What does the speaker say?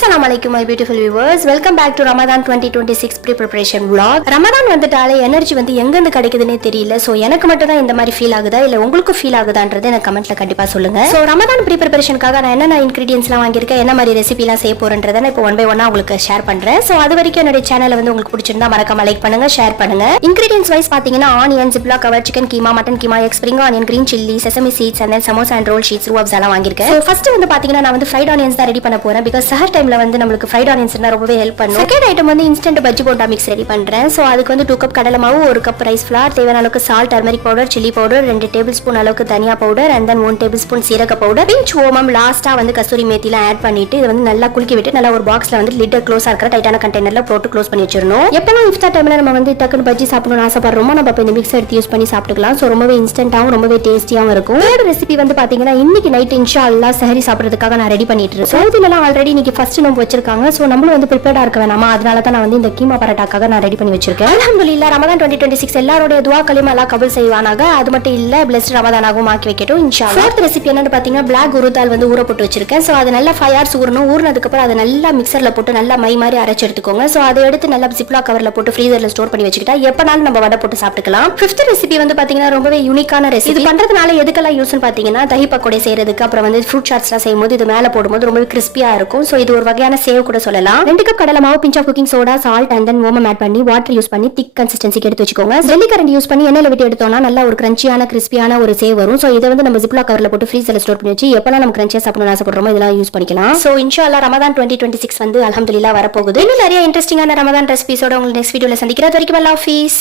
Assalamu alaikum my beautiful viewers. Welcome back to Ramadan 2026 pre-preparation vlog. Ramadan வந்துட்டாலே energy வந்து எங்க இருந்து கிடைக்குதுன்னே தெரியல. சோ எனக்கு மட்டும் தான் இந்த மாதிரி ஃபீல் ஆகுதா இல்ல உங்களுக்கு ஃபீல் ஆகுதான்றது எனக்கு கமெண்ட்ல கண்டிப்பா சொல்லுங்க. சோ ரமதான் ப்ரீ-ப்ரிபரேஷனுக்காக நான் என்னென்ன இன்கிரிடியன்ட்ஸ்லாம் வாங்கியிருக்கேன், என்ன மாதிரி ரெசிபிலாம் செய்ய போறேன்றதை நான் இப்போ ஒன் பை ஒன்னா உங்களுக்கு ஷேர் பண்றேன். சோ அது வரைக்கும் என்னோட சேனலை வந்து உங்களுக்கு பிடிச்சிருந்தா மறக்காம லைக் பண்ணுங்க, ஷேர் பண்ணுங்க. இன்கிரிடியன்ட்ஸ் வைஸ் பாத்தீங்கன்னா onion, ஜிப்லா cover, chicken keema, mutton keema, egg spring onion, green chilli, sesame seeds and then samosa and roll sheets ரூப்ஸ் எல்லாம் வாங்கியிருக்கேன். சோ ஃபர்ஸ்ட் வந்து பாத்தீங்கன்னா நான் வந்து ஃப்ரைட் ஆனியன்ஸ் தான் ரெடி பண்ண போறேன். பிகாஸ் சஹர் டைம்ல வந்து நமக்கு ஃப்ரைட் ஆனியன்ஸ் ரொம்பவே ஹெல்ப் பண்ணும். செகண்ட் ஐட்டம் வந்து instant bajji bonda mix ready பண்றேன். சோ அதுக்கு வந்து 2 கப் கடலை மாவு, 1 கப் ரைஸ் ஃப்ளார், தேவையான அளவுக்கு salt, turmeric powder, chilli powder, 2 table spoon அளவுக்கு தனியா powder and then 1 table spoon சீரக பவுடர், பிஞ்ச் ஓமம், லாஸ்டா வந்து கஸ்தூரி மேத்திலாம் ஆட் பண்ணிட்டு இதை வந்து நல்லா குலுக்கி விட்டு நல்லா ஒரு பாக்ஸ்ல வந்து லிட் க்ளோஸா இருக்கிற டைட்டான கண்டெய்னர்ல போட்டு க்ளோஸ் பண்ணி வச்சிரணும். எப்பலாம் இஃப்தார் டைம்ல நம்ம வந்து டக்குனு பஜ்ஜி சாப்பிடணும்னு ஆசைப்படுறோமோ நம்ம இந்த மிக்ஸ் எடுத்து யூஸ் பண்ணி சாப்பிட்டுக்கலாம். சோ ரொம்பவே இன்ஸ்டன்ட்டாவும் ரொம்பவே டேஸ்டியாவும் இருக்கும். தேர்ட் ரெசிபி வந்து பாத்தீங்கன்னா இன்னைக்கு நைட் இன்ஷா அல்லாஹ் சஹரி சாப்பிடுறதுக்காக நான் ரெடி பண்ணிட்டு இருக்கேன். சவுதிலலாம் ஆல்ரெடி இன்னைக்கு ஃபர்ஸ்ட் நோம்பு வச்சிருக்காங்க. சோ நம்மளும் வந்து ப்ரிப்பேர்டா இருக்க வேணாமா, அதனால தான் நான் வந்து இந்த கீமா பரோட்டாக்காக நான் ரெடி பண்ணி வச்சிருக்கேன். அல்ஹம்துலில்லாஹ் ரமதான் 2026 எல்லாரோட துஆக்களையும் அல்லாஹ் கபூல் செய்வானாக. அது மட்டும் இல்ல பிளஸ்ட் ரமதானாகவும் ஆக்கி வைக்கட்டும் இன்ஷா அல்லாஹ். ஃபோர்த் ரெசிபி என்னன்னு பாத்தீங்கன்னா பிளாக் உருதால் வந்து ஊற போட்டு வச்சிருக்கேன். சோ அது நல்லா 5 hours ஊறணும். ஊறினதுக்கு அப்புறம் அதை நல்லா மிக்சர்ல போட்டு நல்லா மை மாதிரி அரைச்சு எடுத்துக்கோங்க. சோ அதை எடுத்து நல்லா ஜிப்லா கவர்ல போட்டு ஃப்ரீசர்ல ஸ்டோர் பண்ணி வச்சுக்கிட்டா எப்பனாலும் நம்ம வடை போட்டு சாப்பிட்டுக்கலாம். ஃபிஃப்த் ரெசிபி வந்து பாத்தீங்கன்னா ரொம்பவே யூனிக்கான ரெசிபி. இது பண்றதுனால எதுக்கெல்லாம் யூஸ்னு பாத்தீங்கன்னா தஹி பக்கோடே செய்யறதுக்கு, அப்புறம் வந்து ஃப்ரூட் சாட்ஸ்லாம் செய்யும்போது இது மேல போடும்போது ரொம்பவே கிறிஸ்பியா இருக்கும். சோ இது ஒரு வகையான சேவ் கூட சொல்லலாம். 2 கப் கடலை மாவு, pinch of cooking soda, salt and then ஓமம் ஆட் பண்ணி வாட்டர் யூஸ் பண்ணி திக் கன்சிஸ்டன்சிக்கு எடுத்து வச்சுக்கோங்க. ஜெல்லி கரண்டி யூஸ் பண்ணி எண்ணெயில விட்டு எடுத்தோம்னா நல்ல ஒரு கிரன்ச்சியான கிறிஸ்பியான ஒரு சேவ் வரும். சோ இதை வந்து நம்ம ஜிப்லா கவர்ல போட்டு ஃப்ரீசர்ல ஸ்டோர் பண்ணி வச்சு எப்பலாம் நம்ம கிரன்ச்சியா சாப்பிடணும்னு ஆசைப்படுறோமோ இதெல்லாம் யூஸ் பண்ணிக்கலாம். சோ இன்ஷா அல்லாஹ் ரமதான் 2026 வந்து அல்ஹம்துலில்லாஹ் வரப்போகுது. இன்னும் நிறைய இன்ட்ரெஸ்டிங்கான ரமதான் ரெசிபிஸோட உங்களுக்கு நெக்ஸ்ட் வீடியோல சந்திக்கிறேன். அது வரைக்கும் அல்லாஹ் ஹாஃபிஸ்.